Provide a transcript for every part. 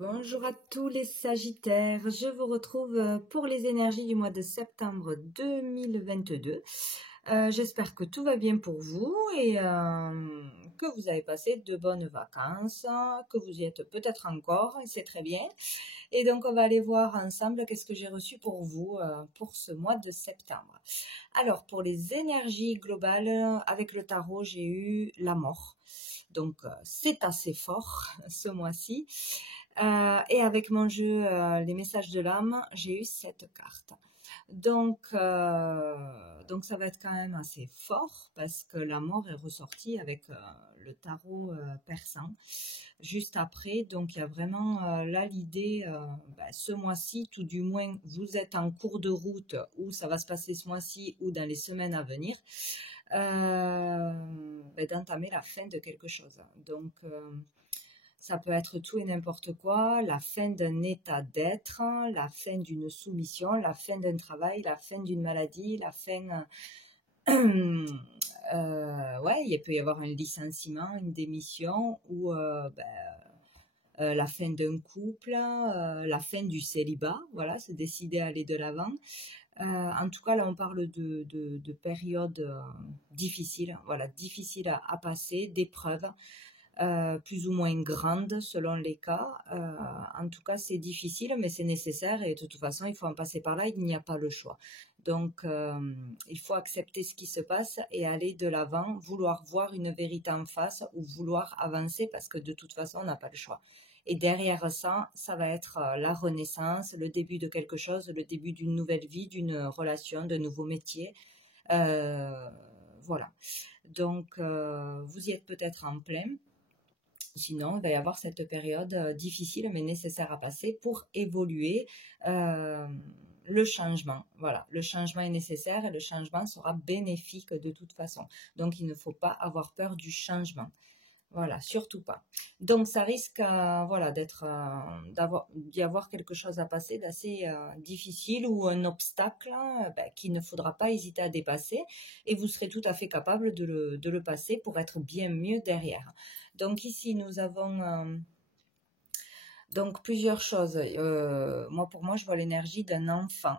Bonjour à tous les Sagittaires, je vous retrouve pour les énergies du mois de septembre 2022. J'espère que tout va bien pour vous et que vous avez passé de bonnes vacances, que vous y êtes peut-être encore, et c'est très bien. Et donc on va aller voir ensemble qu'est-ce que j'ai reçu pour vous pour ce mois de septembre. Alors pour les énergies globales, avec le tarot, j'ai eu la mort. Donc c'est assez fort ce mois-ci. Et avec mon jeu Les messages de l'âme, j'ai eu cette carte. Donc ça va être quand même assez fort parce que la mort est ressortie avec le tarot persan juste après. Donc il y a vraiment là l'idée, ce mois-ci, tout du moins vous êtes en cours de route ou ça va se passer ce mois-ci ou dans les semaines à venir, d'entamer la fin de quelque chose. Donc ça peut être tout et n'importe quoi, la fin d'un état d'être, la fin d'une soumission, la fin d'un travail, la fin d'une maladie, la fin... ouais, il peut y avoir un licenciement, une démission ou la fin d'un couple, la fin du célibat, voilà, se décider à aller de l'avant. En tout cas, là, on parle de périodes difficiles, voilà, difficiles à passer, d'épreuves. Plus ou moins grandes selon les cas. En tout cas, c'est difficile, mais c'est nécessaire et de toute façon, il faut en passer par là, il n'y a pas le choix. Donc, il faut accepter ce qui se passe et aller de l'avant, vouloir voir une vérité en face ou vouloir avancer parce que de toute façon, on n'a pas le choix. Et derrière ça, ça va être la renaissance, le début de quelque chose, le début d'une nouvelle vie, d'une relation, d'un nouveau métier. Voilà. Donc, vous y êtes peut-être en plein. Sinon, il va y avoir cette période difficile mais nécessaire à passer pour évoluer. Le changement, voilà, le changement est nécessaire et le changement sera bénéfique de toute façon. Donc, il ne faut pas avoir peur du changement. Voilà, surtout pas. Donc, ça risque, voilà, d'y avoir quelque chose à passer d'assez difficile ou un obstacle qu'il ne faudra pas hésiter à dépasser et vous serez tout à fait capable de le passer pour être bien mieux derrière. Donc ici, nous avons donc plusieurs choses. Pour moi, je vois l'énergie d'un enfant.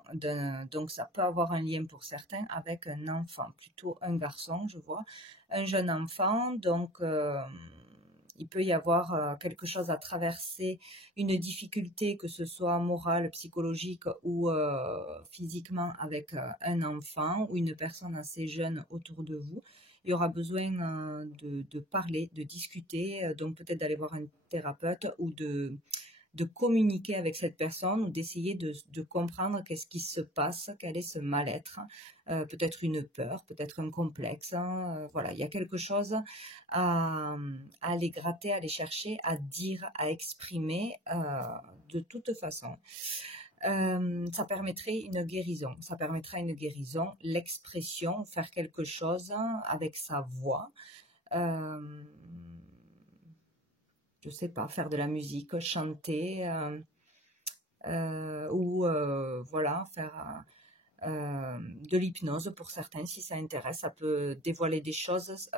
Donc ça peut avoir un lien pour certains avec un enfant, plutôt un garçon, je vois. Un jeune enfant, donc il peut y avoir quelque chose à traverser, une difficulté, que ce soit morale, psychologique ou physiquement avec un enfant ou une personne assez jeune autour de vous. Il y aura besoin de parler, de discuter, donc peut-être d'aller voir un thérapeute ou de communiquer avec cette personne ou d'essayer de comprendre qu'est-ce qui se passe, quel est ce mal-être, peut-être une peur, peut-être un complexe. Voilà, il y a quelque chose à aller gratter, à aller chercher, à dire, à exprimer de toute façon. Ça permettrait une guérison. Ça permettra une guérison, l'expression, faire quelque chose avec sa voix. Je sais pas, faire de la musique, chanter, ou voilà, faire de l'hypnose pour certains si ça intéresse. Ça peut dévoiler des choses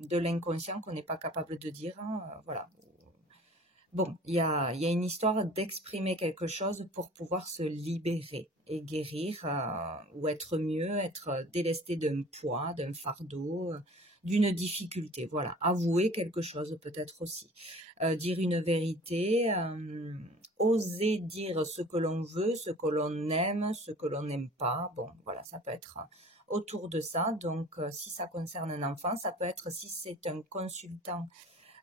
de l'inconscient qu'on n'est pas capable de dire. Voilà. Bon, il y a une histoire d'exprimer quelque chose pour pouvoir se libérer et guérir ou être mieux, être délesté d'un poids, d'un fardeau, d'une difficulté. Voilà, avouer quelque chose peut-être aussi. Dire une vérité, oser dire ce que l'on veut, ce que l'on aime, ce que l'on n'aime pas. Bon, voilà, ça peut être autour de ça. Donc, si ça concerne un enfant, ça peut être si c'est un consultant.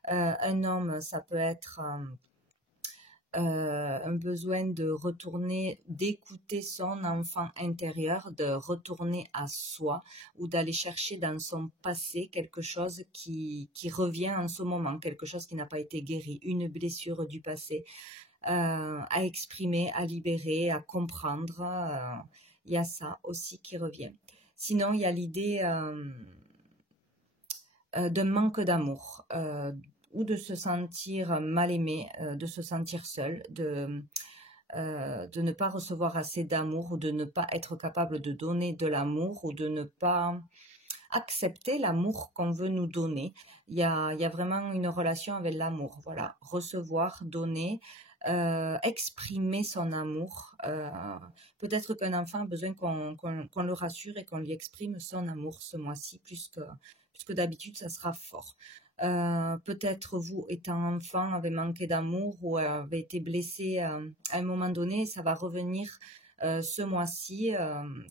Un homme, ça peut être un besoin de retourner, d'écouter son enfant intérieur, de retourner à soi ou d'aller chercher dans son passé quelque chose qui revient en ce moment, quelque chose qui n'a pas été guéri, une blessure du passé à exprimer, à libérer, à comprendre. Il y a ça aussi qui revient. Sinon, il y a l'idée d'un manque d'amour, ou de se sentir mal aimé, de se sentir seul, de ne pas recevoir assez d'amour ou de ne pas être capable de donner de l'amour ou de ne pas accepter l'amour qu'on veut nous donner. Il y a vraiment une relation avec l'amour, voilà, recevoir, donner, exprimer son amour. Peut-être qu'un enfant a besoin qu'on le rassure et qu'on lui exprime son amour ce mois-ci, plus que d'habitude, ça sera fort. Peut-être vous, étant enfant, avez manqué d'amour ou avez été blessé à un moment donné, ça va revenir ce mois-ci,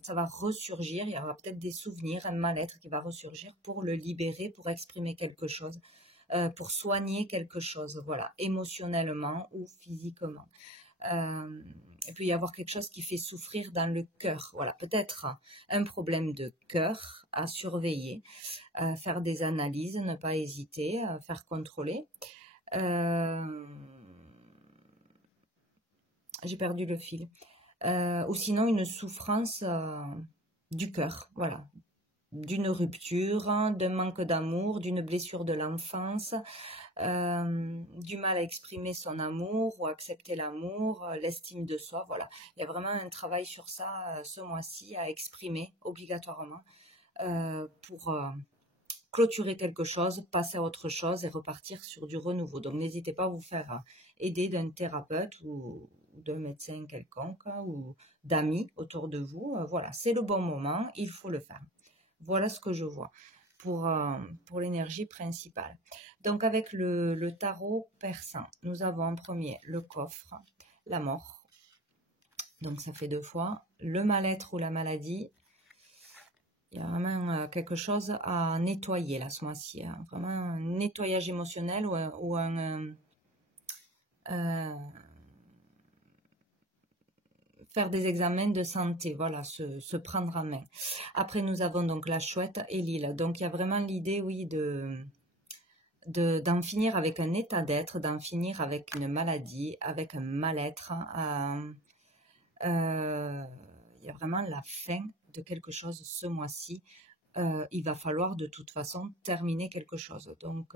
ça va ressurgir, il y aura peut-être des souvenirs, un mal-être qui va ressurgir pour le libérer, pour exprimer quelque chose, pour soigner quelque chose, voilà, émotionnellement ou physiquement. Il peut y avoir quelque chose qui fait souffrir dans le cœur, voilà, peut-être un problème de cœur à surveiller, faire des analyses, ne pas hésiter, faire contrôler. J'ai perdu le fil. Ou sinon une souffrance du cœur, voilà, d'une rupture, d'un manque d'amour, d'une blessure de l'enfance, du mal à exprimer son amour ou accepter l'amour, l'estime de soi, voilà. Il y a vraiment un travail sur ça ce mois-ci à exprimer obligatoirement pour clôturer quelque chose, passer à autre chose et repartir sur du renouveau. Donc n'hésitez pas à vous faire aider d'un thérapeute ou d'un médecin quelconque ou d'amis autour de vous. Voilà, c'est le bon moment, il faut le faire. Voilà ce que je vois pour l'énergie principale. Donc avec le tarot persan, nous avons en premier le coffre, la mort. Donc ça fait 2 fois. Le mal-être ou la maladie. Il y a vraiment quelque chose à nettoyer là ce mois-ci. Hein. Vraiment un nettoyage émotionnel ou faire des examens de santé, voilà, se prendre en main. Après, nous avons donc la chouette et l'île. Donc, il y a vraiment l'idée, oui, d'en finir avec un état d'être, d'en finir avec une maladie, avec un mal-être. Il y a vraiment la fin de quelque chose ce mois-ci. Il va falloir de toute façon terminer quelque chose. Donc,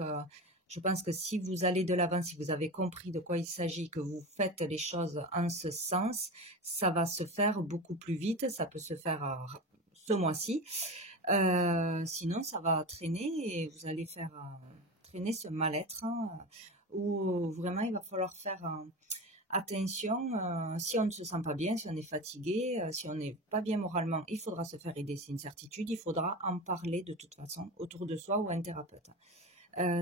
je pense que si vous allez de l'avant, si vous avez compris de quoi il s'agit, que vous faites les choses en ce sens, ça va se faire beaucoup plus vite. Ça peut se faire ce mois-ci. Sinon, ça va traîner et vous allez faire traîner ce mal-être où vraiment il va falloir faire attention, si on ne se sent pas bien, si on est fatigué, si on n'est pas bien moralement, il faudra se faire aider, c'est une certitude, il faudra en parler de toute façon autour de soi ou à un thérapeute.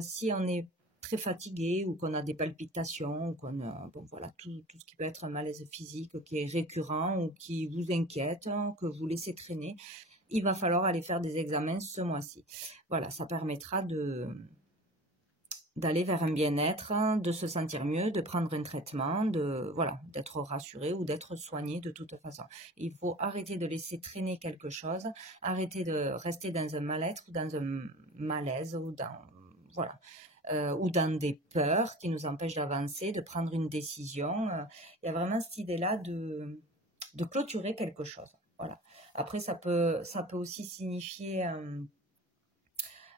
Si on est très fatigué ou qu'on a des palpitations, ou qu'on bon voilà, tout ce qui peut être un malaise physique qui est récurrent ou qui vous inquiète, que vous laissez traîner, il va falloir aller faire des examens ce mois-ci. Voilà, ça permettra d'aller vers un bien-être, de se sentir mieux, de prendre un traitement, voilà, d'être rassuré ou d'être soigné de toute façon. Il faut arrêter de laisser traîner quelque chose, arrêter de rester dans un mal-être, dans un malaise ou voilà, ou dans des peurs qui nous empêchent d'avancer, de prendre une décision. Il y a vraiment cette idée-là de clôturer quelque chose. Voilà. Après, ça peut aussi signifier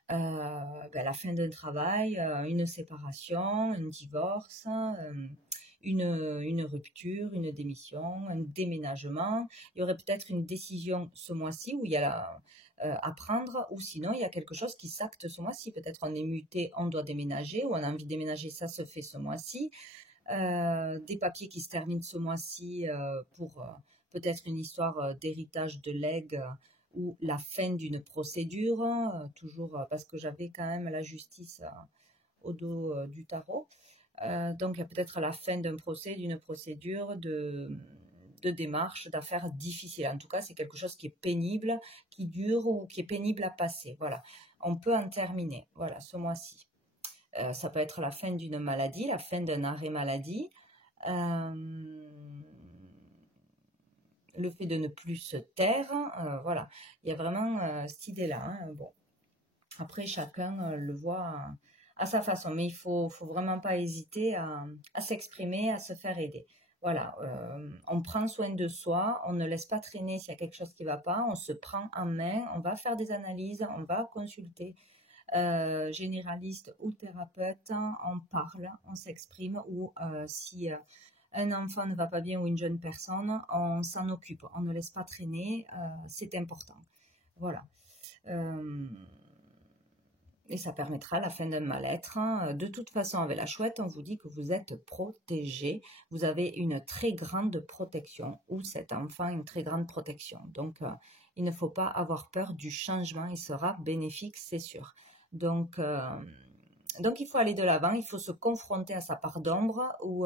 la fin d'un travail, une séparation, un divorce, une rupture, une démission, un déménagement. Il y aurait peut-être une décision ce mois-ci où il y a à prendre, ou sinon il y a quelque chose qui s'acte ce mois-ci. Peut-être on est muté, on doit déménager, ou on a envie de déménager, ça se fait ce mois-ci. Des papiers qui se terminent ce mois-ci pour peut-être une histoire d'héritage de legs ou la fin d'une procédure, toujours parce que j'avais quand même la justice au dos du tarot. Donc il y a peut-être la fin d'un procès, d'une procédure, de démarches, d'affaires difficiles. En tout cas, c'est quelque chose qui est pénible, qui dure ou qui est pénible à passer. Voilà, on peut en terminer. Voilà, ce mois-ci. Ça peut être la fin d'une maladie, la fin d'un arrêt maladie. Le fait de ne plus se taire, voilà. Il y a vraiment cette idée-là. Hein. Bon. Après, chacun le voit à sa façon, mais il faut vraiment pas hésiter à s'exprimer, à se faire aider. Voilà, on prend soin de soi, on ne laisse pas traîner s'il y a quelque chose qui ne va pas, on se prend en main, on va faire des analyses, on va consulter généraliste ou thérapeute, on parle, on s'exprime, ou si un enfant ne va pas bien ou une jeune personne, on s'en occupe, on ne laisse pas traîner, c'est important. Voilà. Et ça permettra la fin d'un mal-être, hein. De toute façon, avec la chouette, on vous dit que vous êtes protégé. Vous avez une très grande protection, ou cet enfant une très grande protection. Donc, il ne faut pas avoir peur du changement. Il sera bénéfique, c'est sûr. Donc, il faut aller de l'avant, il faut se confronter à sa part d'ombre ou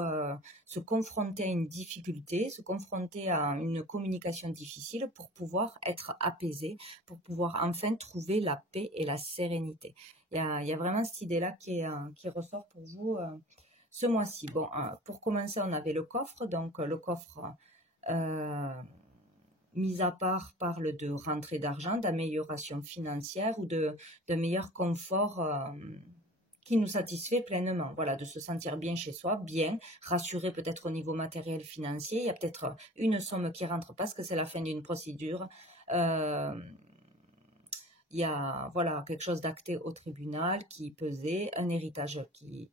se confronter à une difficulté, se confronter à une communication difficile pour pouvoir être apaisé, pour pouvoir enfin trouver la paix et la sérénité. Il y a vraiment cette idée-là qui ressort pour vous ce mois-ci. Bon, pour commencer, on avait le coffre. Donc, le coffre, mis à part, parle de rentrée d'argent, d'amélioration financière ou d'un meilleur confort qui nous satisfait pleinement. Voilà, de se sentir bien chez soi, bien, rassuré peut-être au niveau matériel, financier. Il y a peut-être une somme qui rentre parce que c'est la fin d'une procédure. Il y a voilà, quelque chose d'acté au tribunal qui pesait, un héritage qui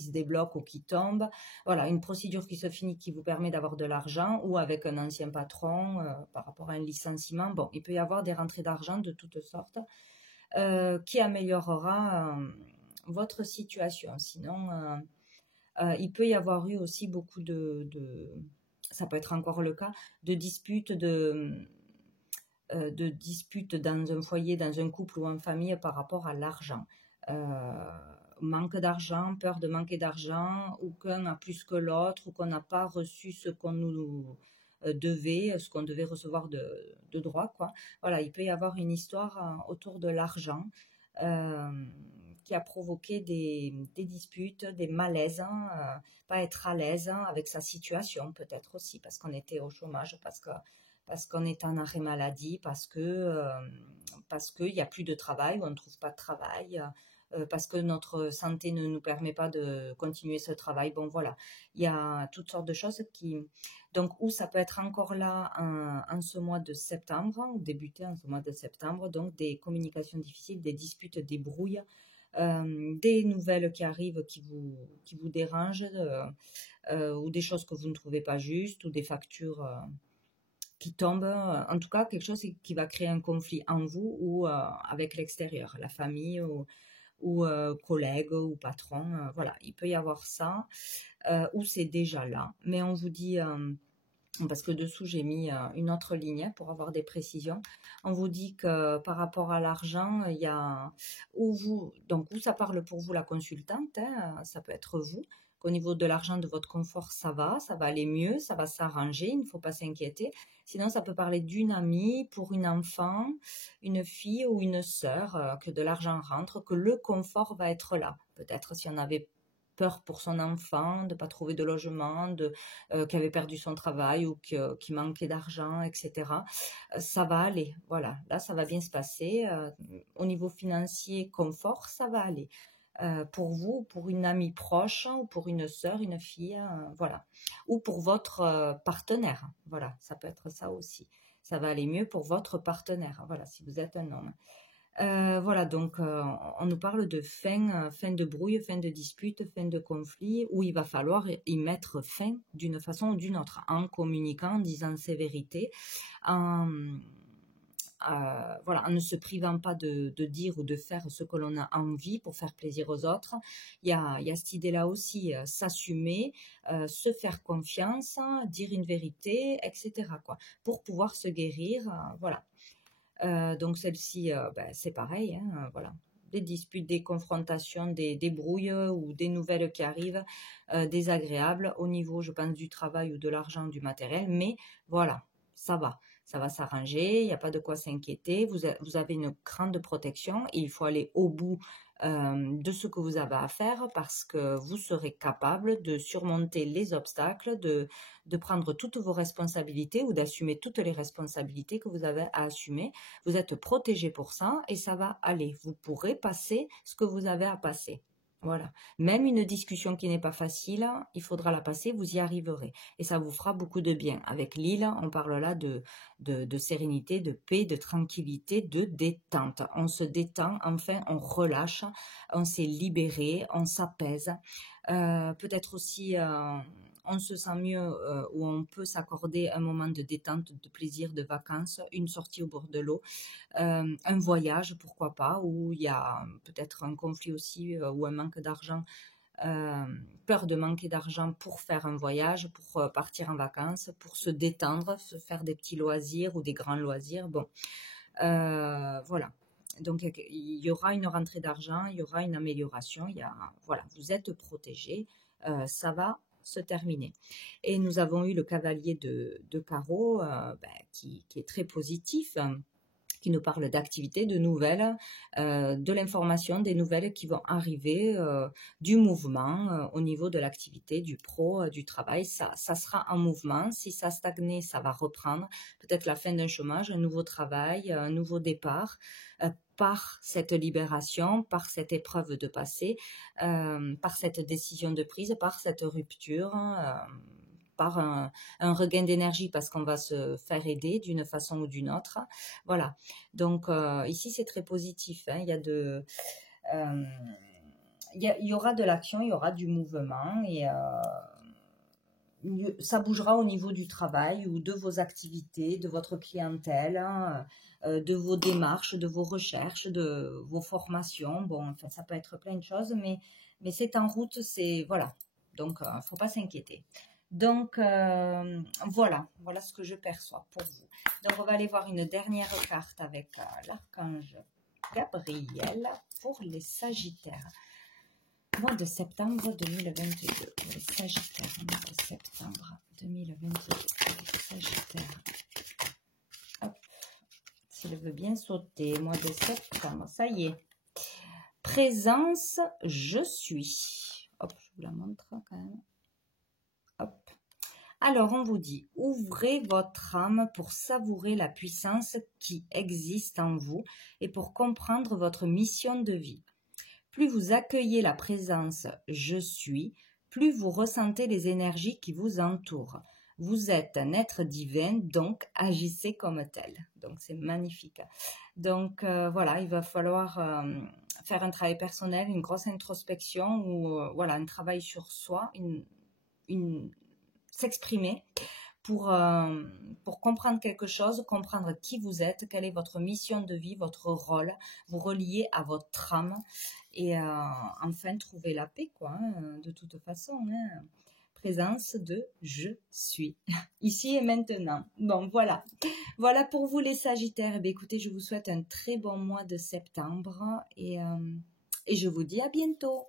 se débloque ou qui tombe. Voilà, une procédure qui se finit qui vous permet d'avoir de l'argent ou avec un ancien patron par rapport à un licenciement. Bon, il peut y avoir des rentrées d'argent de toutes sortes qui améliorera votre situation. Sinon, il peut y avoir eu aussi beaucoup ça peut être encore le cas, de disputes dans un foyer, dans un couple ou en famille par rapport à l'argent. Manque d'argent, peur de manquer d'argent, ou qu'un a plus que l'autre, ou qu'on n'a pas reçu ce qu'on nous devait, ce qu'on devait recevoir de droit, quoi. Voilà, il peut y avoir une histoire autour de l'argent qui a provoqué des disputes, des malaises, pas être à l'aise avec sa situation, peut-être aussi, parce qu'on était au chômage, parce qu'on est en arrêt maladie, parce qu'il n'y a plus de travail, ou on ne trouve pas de travail, parce que notre santé ne nous permet pas de continuer ce travail. Bon, voilà, il y a toutes sortes de choses donc, où ça peut être encore là en ce mois de septembre, ou débuter en ce mois de septembre, donc des communications difficiles, des disputes, des brouilles, des nouvelles qui arrivent qui vous dérangent, ou des choses que vous ne trouvez pas justes, ou des factures qui tombent, en tout cas quelque chose qui va créer un conflit en vous ou avec l'extérieur, la famille ou collègues ou patron. Voilà, il peut y avoir ça, ou c'est déjà là. Mais on vous dit, parce que dessous j'ai mis une autre ligne pour avoir des précisions. On vous dit que par rapport à l'argent, il y a où ça parle pour vous la consultante, hein, ça peut être vous. Qu'au niveau de l'argent, de votre confort, ça va aller mieux, ça va s'arranger, il ne faut pas s'inquiéter. Sinon, ça peut parler d'une amie, pour une enfant, une fille ou une sœur, que de l'argent rentre, que le confort va être là. Peut-être si on avait peur pour son enfant, de ne pas trouver de logement, qui avait perdu son travail ou qui manquait d'argent, etc. Ça va aller, voilà. Là, ça va bien se passer. Au niveau financier, confort, ça va aller. Pour vous, pour une amie proche, ou pour une sœur, une fille, voilà. Ou pour votre partenaire, voilà. Ça peut être ça aussi. Ça va aller mieux pour votre partenaire, voilà, si vous êtes un homme. Voilà, donc on nous parle de fin de brouille, fin de dispute, fin de conflit, où il va falloir y mettre fin d'une façon ou d'une autre, en communiquant, en disant ses vérités, voilà, en ne se privant pas de dire ou de faire ce que l'on a envie pour faire plaisir aux autres. Il y a cette idée-là aussi, s'assumer, se faire confiance, dire une vérité, etc., quoi, pour pouvoir se guérir, voilà. Donc celle-ci, c'est pareil, hein, voilà. Des disputes, des confrontations, des brouilles ou des nouvelles qui arrivent désagréables au niveau, je pense, du travail ou de l'argent, du matériel. Mais voilà, ça va s'arranger, il n'y a pas de quoi s'inquiéter. Vous avez une grande protection et il faut aller au bout de ce que vous avez à faire, parce que vous serez capable de surmonter les obstacles, de prendre toutes vos responsabilités ou d'assumer toutes les responsabilités que vous avez à assumer. Vous êtes protégé pour ça et ça va aller. Vous pourrez passer ce que vous avez à passer. Voilà. Même une discussion qui n'est pas facile, il faudra la passer, vous y arriverez. Et ça vous fera beaucoup de bien. Avec l'île, on parle là de sérénité, de paix, de tranquillité, de détente. On se détend, enfin on relâche, on s'est libéré, on s'apaise. Peut-être aussi on se sent mieux, où on peut s'accorder un moment de détente, de plaisir, de vacances, une sortie au bord de l'eau, un voyage, pourquoi pas, où il y a peut-être un conflit aussi ou un manque d'argent, peur de manquer d'argent pour faire un voyage, pour partir en vacances, pour se détendre, se faire des petits loisirs ou des grands loisirs. Bon, voilà. Donc il y aura une rentrée d'argent, il y aura une amélioration. Voilà, vous êtes protégé, ça va se terminer. Et nous avons eu le cavalier de carreau qui est très positif, qui nous parle d'activités, de nouvelles, de l'information, des nouvelles qui vont arriver, du mouvement au niveau de l'activité, du pro, du travail. Ça sera en mouvement. Si ça stagnait, ça va reprendre. Peut-être la fin d'un chômage, un nouveau travail, un nouveau départ. Par cette libération, par cette épreuve de passé, par cette décision de prise, par cette rupture, par un regain d'énergie parce qu'on va se faire aider d'une façon ou d'une autre. Voilà. Donc ici c'est très positif. Hein. Il y aura de l'action, il y aura du mouvement et ça bougera au niveau du travail ou de vos activités, de votre clientèle, hein, de vos démarches, de vos recherches, de vos formations. Bon, enfin, ça peut être plein de choses, mais c'est en route, c'est voilà. Donc, faut pas s'inquiéter. Donc, voilà ce que je perçois pour vous. Donc, on va aller voir une dernière carte avec l'archange Gabriel pour les Sagittaires. Mois de septembre 2022, les Sagittaires, mois de septembre 2022, les Sagittaires. Hop, s'il veut bien sauter, mois de septembre, ça y est. Présence, je suis. Hop, je vous la montre quand même. Hop. Alors, on vous dit, ouvrez votre âme pour savourer la puissance qui existe en vous et pour comprendre votre mission de vie. Plus vous accueillez la présence « je suis », plus vous ressentez les énergies qui vous entourent. Vous êtes un être divin, donc agissez comme tel. Donc c'est magnifique. Donc voilà, il va falloir faire un travail personnel, une grosse introspection ou voilà, un travail sur soi, s'exprimer pour comprendre quelque chose, comprendre qui vous êtes, quelle est votre mission de vie, votre rôle, vous relier à votre âme et enfin trouver la paix, quoi, hein, de toute façon. Hein. Présence de je suis, ici et maintenant. Bon, voilà. Voilà pour vous les Sagittaires. Eh bien, écoutez, je vous souhaite un très bon mois de septembre et je vous dis à bientôt.